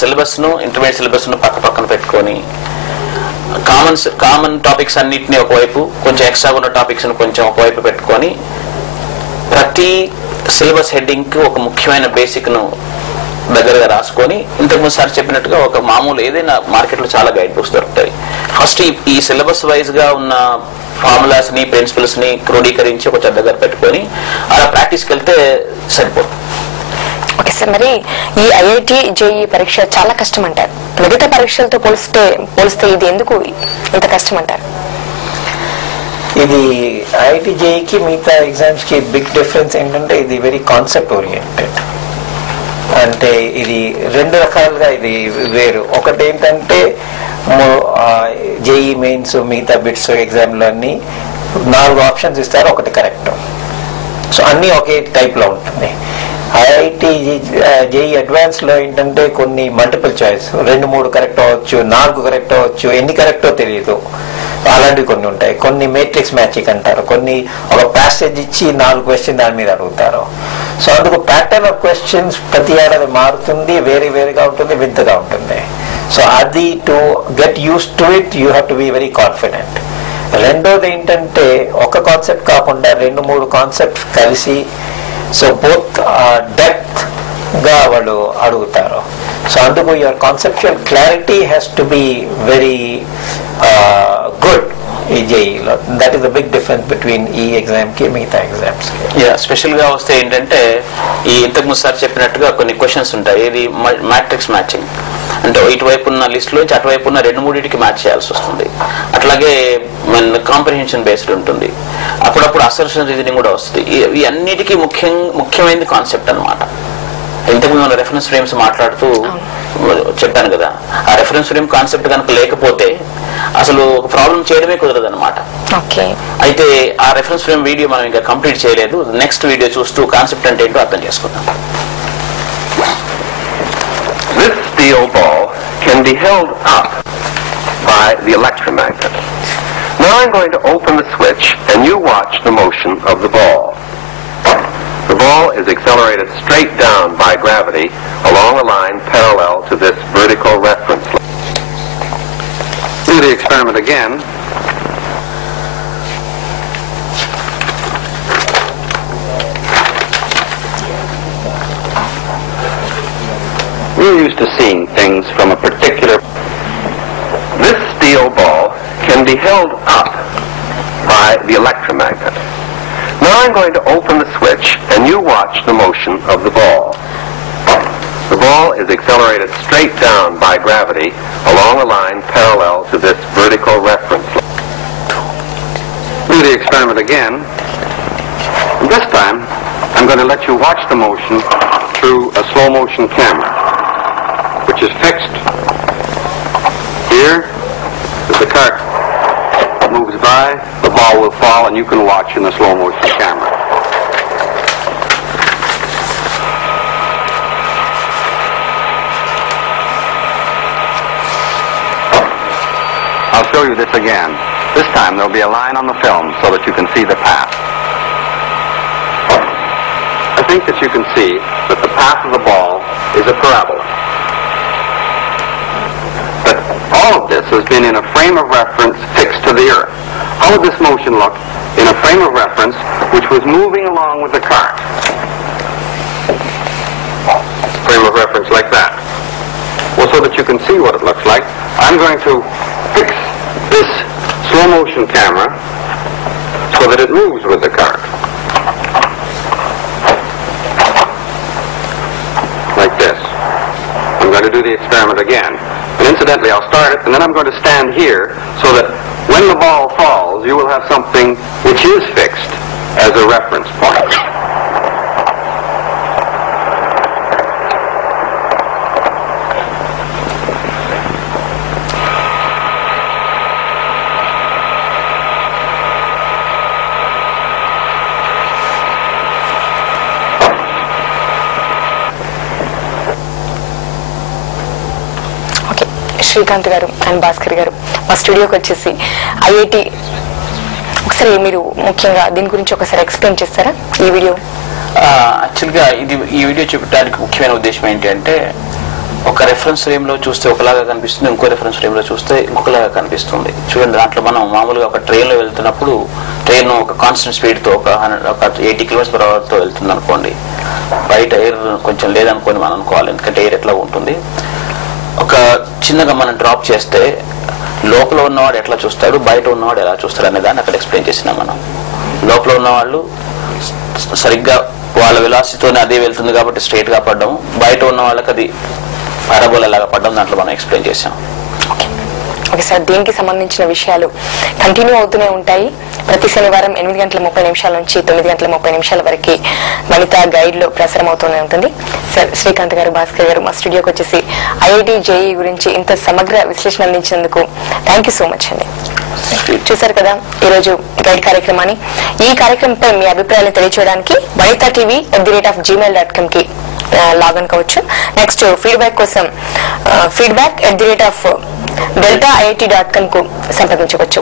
Syllabus ను intermediate syllabus ను పక్కన పెట్టుకొని కామన్ టాపిక్స్ అన్నిటిని ఒకవైపు, కొంచెం ఎక్స్ట్రా ఉన్న టాపిక్స్ ను కొంచెం ఒకవైపు పెట్టుకొని ప్రతి సిలబస్ హెడ్డింగ్ కి ఒక ముఖ్యమైన బేసిక్ ను దగ్గరగా రాసుకొని, ఇంతకుముందు సార్ చెప్పినట్టుగా ఒక మామూలు ఏదైనా మార్కెట్లో చాలా గైడ్ బుక్స్ దొరుకుతాయి. ఫస్ట్ ఈ సిలబస్ వైజ్ గా ఉన్న ఫార్ములాస్ ని, ప్రిన్సిపల్స్ ని క్రోడీకరించి ఒక దగ్గర పెట్టుకొని అలా ప్రాక్టీస్కి వెళ్తే సరిపోతుంది. ఓకే సార్, మరి ఈ ఐఐటి జేఈ పరీక్ష చాలా కష్టం అంటారు. మిగతా పరీక్షలతో పోలిస్తే ఇది ఎందుకు ఇంత కష్టం అంటారు? ఇది ఐఐటి జేఈకి మిగతా ఎగ్జామ్స్ కి బిగ్ డిఫరెన్స్ ఏంటంటే ఇది వెరీ కాన్సెప్ట్ ఓరియంటెడ్. అంటే ఇది రెండు రకాలుగా ఇది వేరు. ఒకటి ఏంటంటే జేఈ మెయిన్స్ మిగతా బిట్స్ ఎగ్జామ్లో అన్ని 4 ఆప్షన్స్ ఇస్తారు, ఒకటి కరెక్ట్. సో అన్నీ ఒకే టైప్ లో ఉంటుంది. ఐఐటి జేఈ అడ్వాన్స్ లో ఏంటంటే కొన్ని మల్టిపుల్ చాయిస్, 2-3 కరెక్ట్ అవ్వచ్చు, 4 కరెక్ట్ అవ్వచ్చు, ఎన్ని కరెక్టో తెలియదు, అలాంటివి కొన్ని ఉంటాయి. కొన్ని మేట్రిక్స్ మ్యాచింగ్ అంటారు, కొన్ని ఒక ప్యాసేజ్ ఇచ్చి 4 క్వశ్చన్ దాని మీద అడుగుతారు. సో అందుకు ప్యాటర్న్ ఆఫ్ క్వశ్చన్స్ ప్రతి ఏడాది మారుతుంది, వేరుగా ఉంటుంది, వింతగా ఉంటుంది. సో అది to get use to it you have to be very confident. రెండోది ఏంటంటే ఒక కాన్సెప్ట్ కాకుండా 2-3 కాన్సెప్ట్స్ కలిసి, సో బోత్ డెప్త్ గా వాళ్ళు అడుగుతారు. సో అందుకు your conceptual clarity has to be very good ఈ జేఈలో. That is the big difference between ఈ ఎగ్జామ్ కి మిగతా ఎగ్జామ్స్ కి. స్పెషల్ గా వస్తే ఏంటంటే ఈ ఇంతకుముందు సార్ చెప్పినట్టుగా కొన్ని క్వశ్చన్స్ ఉంటాయి. ఇది మ్యాట్రిక్స్ మ్యాచింగ్ అంటే ఇటువైపు ఉన్న లిస్ట్ లోంచి అటువైపు ఉన్న 2-3కి మ్యాచ్ చేయాల్సి వస్తుంది. అట్లాగే మన కాంప్రిహెన్షన్ బేస్డ్ ఉంటుంది, అప్పుడప్పుడు అసర్షన్ రీజనింగ్ కూడా వస్తుంది. ఈ అన్నిటికీ ముఖ్యమైనది కాన్సెప్ట్ అనమాట. ఇంతకుముందు మన రెఫరెన్స్ ఫ్రేమ్స్ మాట్లాడుతూ చెప్పాను కదా, ఆ రెఫరెన్స్ ఫ్రేమ్ కాన్సెప్ట్ కనుక లేకపోతే అసలు ఒక ప్రాబ్లం చేయడమే కుదరదు అనమాట. అయితే ఆ రెఫరెన్స్ ఫ్రేమ్ వీడియో మనం ఇంకా కంప్లీట్ చేయలేదు. నెక్స్ట్ వీడియో చూస్తూ కాన్సెప్ట్ అంటే ఏంటో అర్థం చేసుకుందాం. This steel ball can be held up by the electromagnet. Now I'm going to open the switch and you watch the motion of the ball. The ball is accelerated straight down by gravity along a line parallel to this vertical reference line. Do the experiment again. We're used to seeing things from a particular... This steel ball can be held up by the electromagnet. Now I'm going to open the switch and you watch the motion of the ball. The ball is accelerated straight down by gravity along a line parallel to this vertical reference line. Do the experiment again. And this time I'm going to let you watch the motion through a slow motion camera, which is fixed here. As the cart moves by, the ball will fall and you can watch in the slow motion camera. I'll show you this again. This time there'll be a line on the film so that you can see the path. I think that you can see that the path of the ball is a parabola. But all of this has been in a frame of reference fixed to the earth. How would this motion look in a frame of reference which was moving along with the cart? Frame of reference like that. Well, so that you can see what it looks like, I'm going to fix this slow motion camera so that it moves with the cart. Like this. I'm going to do the experiment again. And incidentally, I'll start it, and then I'm going to stand here so that when the ball falls, you will have something which is fixed as a reference point. Srikanth గారు and Bhaskar గారు మా స్టూడియోకి వచ్చేసి IIT ఒకసారి మీరు ముఖ్యంగా దీని గురించి ఒకసారి ఎక్స్ప్లెయిన్ చేస్తారా ఈ వీడియో? యాక్చువల్గా ఈ వీడియో చూపడానికి ముఖ్యమైన ఉద్దేశం ఏంటి అంటే ఒక రెఫరెన్స్ ఫ్రేమ్ లో చూస్తే ఒకలాగా కనిపిస్తుంది, ఇంకో రెఫరెన్స్ ఫ్రేమ్ లో చూస్తే ఇంకొకలాగా కనిపిస్తుంది. చూడండి, దాంట్లో మనం మామూలుగా ఒక ట్రైన్ లో వెళ్తున్నప్పుడు ట్రైన్ ఒక కాన్స్టెంట్ స్పీడ్ తో ఒక 80 km/h తో వెళ్తుంది అనుకోండి, బయట ఎయిర్ కొంచెం లేదనుకోని మనం అనుకోవాలి, ఎందుకంటే ఎయిర్ ఎట్లా ఉంటుంది. ఒక చిన్నగా మనం డ్రాప్ చేస్తే లోపల ఉన్నవాడు ఎట్లా చూస్తాడు, బయట ఉన్నవాడు ఎలా చూస్తాడు అనే దాన్ని అక్కడ ఎక్స్ప్లెయిన్ చేసినాం మనం. లోపల ఉన్న వాళ్ళు సరిగ్గా వాళ్ళ వెలాసిటీతోనే అదే వెళ్తుంది కాబట్టి స్ట్రైట్ గా పడ్డం, బయట ఉన్న వాళ్ళకి అది పారాబోలా లాగా పడ్డం, దాంట్లో మనం ఎక్స్ప్లెయిన్ చేసాం. ఓకే సార్, దీనికి సంబంధించిన విషయాలు కంటిన్యూ అవుతూనే ఉంటాయి. ప్రతి శనివారం 8:30 నుంచి 9:30 వరకు వనిత గైడ్ లో ప్రసారం అవుతూనే ఉంటుంది. సార్, శ్రీకాంత్ గారు, భాస్కర్ గారు మా స్టూడియోకి వచ్చేసి IIT JEE గురించి ఇంత సమగ్ర విశ్లేషణ అందించినందుకు థ్యాంక్ యూ సో మచ్ అండి. చూసారు కదా ఈరోజు గైడ్ కార్యక్రమాన్ని. ఈ కార్యక్రమంపై మీ అభిప్రాయాలు తెలియచేయడానికి vanithatv@gmail.com కి లాగిన్ కావచ్చు. నెక్స్ట్ ఫీడ్బ్యాక్ కోసం feedback@deltaiit.com కు సంప్రదించవచ్చు.